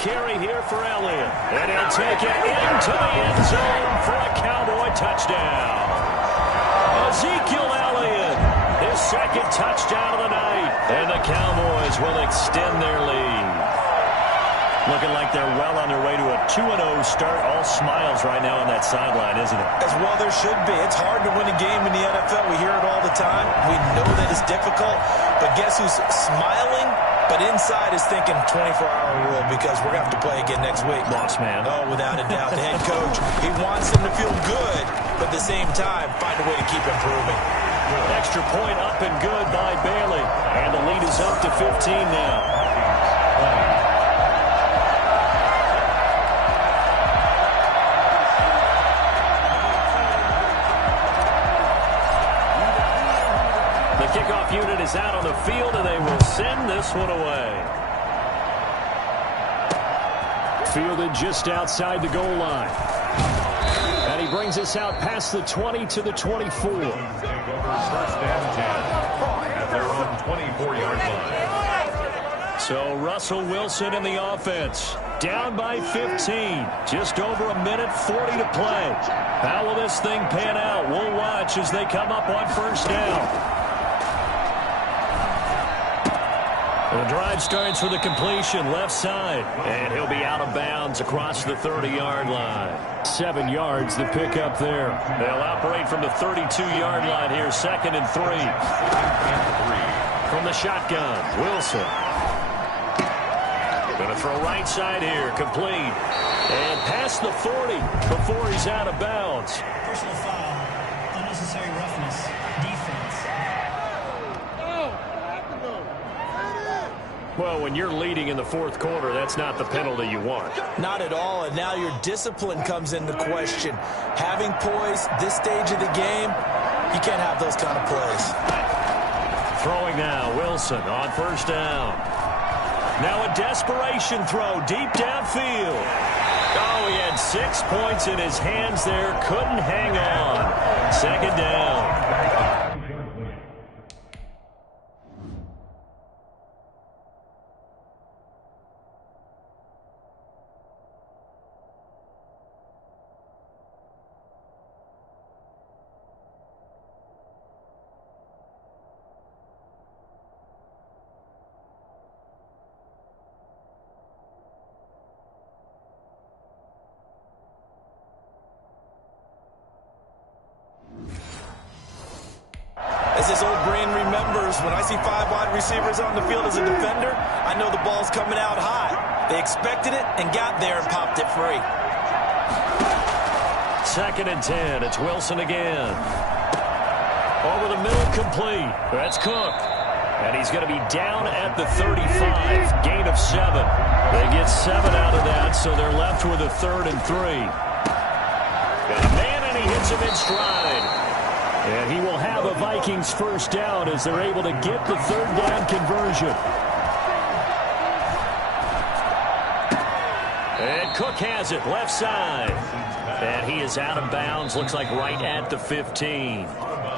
Carry here for Elliott, and he'll take it into the end zone for a Cowboy touchdown. Ezekiel Elliott, his 2nd touchdown of the night, and the Cowboys will extend their lead. Looking like they're well on their way to a 2-0 start. All smiles right now on that sideline, isn't it? As well there should be. It's hard to win a game in the NFL. We hear it all the time. We know that it's difficult, but guess who's smiling? But inside is thinking 24-hour rule because we're going to have to play again next week. Boss man. Oh, without a doubt. The head coach, he wants them to feel good, but at the same time, find a way to keep improving. Extra point up and good by Bailey. And the lead is up to 15 now. Kickoff unit is out on the field, and they will send this one away. Fielded just outside the goal line. And he brings us out past the 20 to the 24. First and 10 at their own 24-yard line. So Russell Wilson in the offense. Down by 15. Just over a minute 40 to play. How will this thing pan out? We'll watch as they come up on 1st down. The drive starts with a completion left side, and he'll be out of bounds across the 30-yard line. 7 yards the pickup there. They'll operate from the 32-yard line here, 2nd and 3. From the shotgun, Wilson. Going to throw right side here, complete. And past the 40 before he's out of bounds. Personal foul, unnecessary roughness, defense. Well, when you're leading in the 4th quarter, that's not the penalty you want. Not at all, and now your discipline comes into question. Having poise this stage of the game, You can't have those kind of plays. Throwing now, Wilson on first down. Now a desperation throw deep downfield. Oh, he had 6 points in his hands there. Couldn't hang on. Second down. As his old brain remembers, when I see 5 wide receivers on the field as a defender, I know the ball's coming out high. They expected it and got there and popped it free. 2nd and 10. It's Wilson again. Over the middle, complete. That's Cook. And he's going to be down at the 35. Gain of 7. They get 7 out of that, so they're left with a 3rd and 3. Got a man, and he hits him in stride. And he will have a Vikings first down as they're able to get the 3rd down conversion. And Cook has it, left side. And he is out of bounds, looks like right at the 15.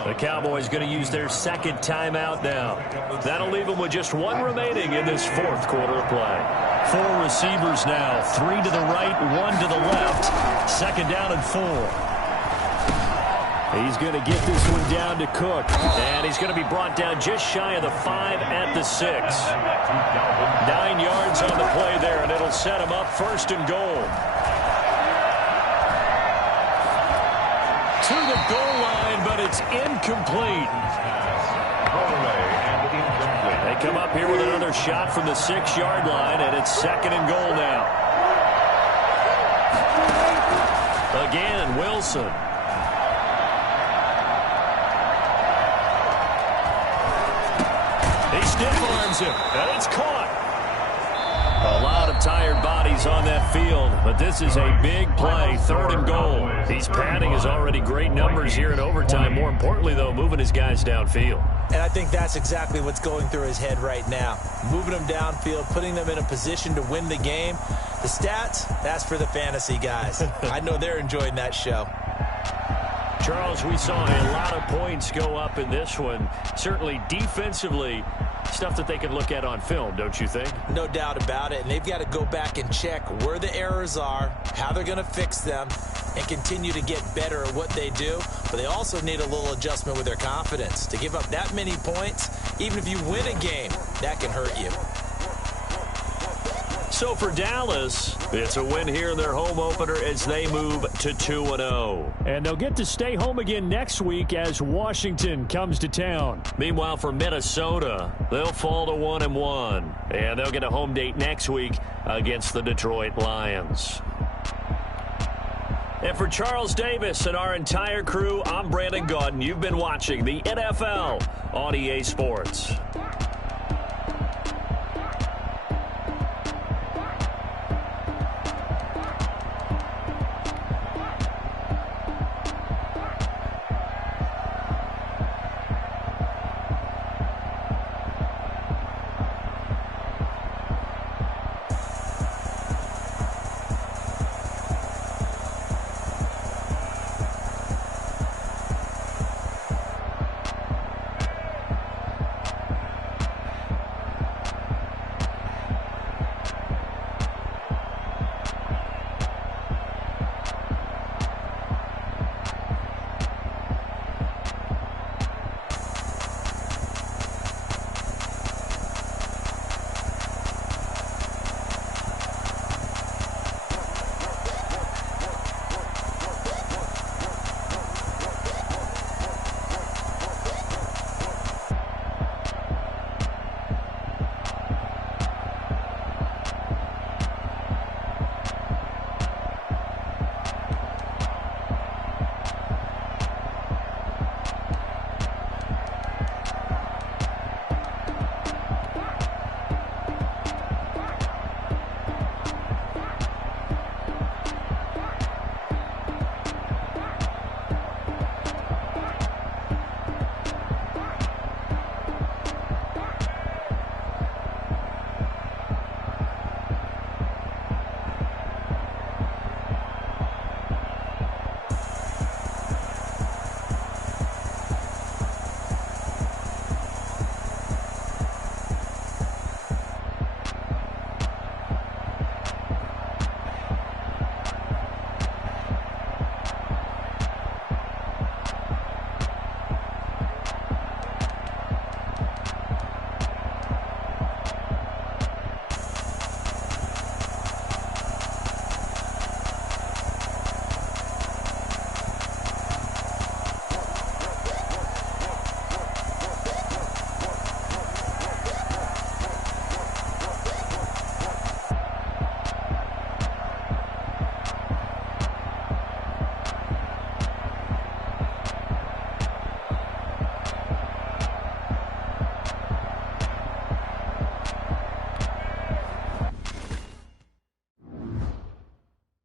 The Cowboys going to use their 2nd timeout now. That'll leave them with just 1 remaining in this 4th quarter of play. 4 receivers now, 3 to the right, 1 to the left. 2nd down and 4. He's going to get this one down to Cook. And he's going to be brought down just shy of the 5 at the 6. 9 yards on the play there, and it'll set him up 1st and goal. To the goal line, but it's incomplete. They come up here with another shot from the 6-yard line, and it's 2nd and goal now. Again, Wilson. Stiff arms him, and it's caught. A lot of tired bodies on that field, but this is a big play, 3rd and goal. He's padding his already great numbers here in overtime. More importantly, though, moving his guys downfield. And I think that's exactly what's going through his head right now. Moving them downfield, putting them in a position to win the game. The stats, that's for the fantasy guys. I know they're enjoying that show. Charles, we saw a lot of points go up in this one. Certainly defensively, stuff that they can look at on film, don't you think? No doubt about it. And they've got to go back and check where the errors are, how they're going to fix them, and continue to get better at what they do. But they also need a little adjustment with their confidence. To give up that many points, even if you win a game, that can hurt you. So for Dallas, it's a win here in their home opener as they move to 2-0. And they'll get to stay home again next week as Washington comes to town. Meanwhile, for Minnesota, they'll fall to 1-1. And they'll get a home date next week against the Detroit Lions. And for Charles Davis and our entire crew, I'm Brandon Gaudin. You've been watching the NFL on EA Sports.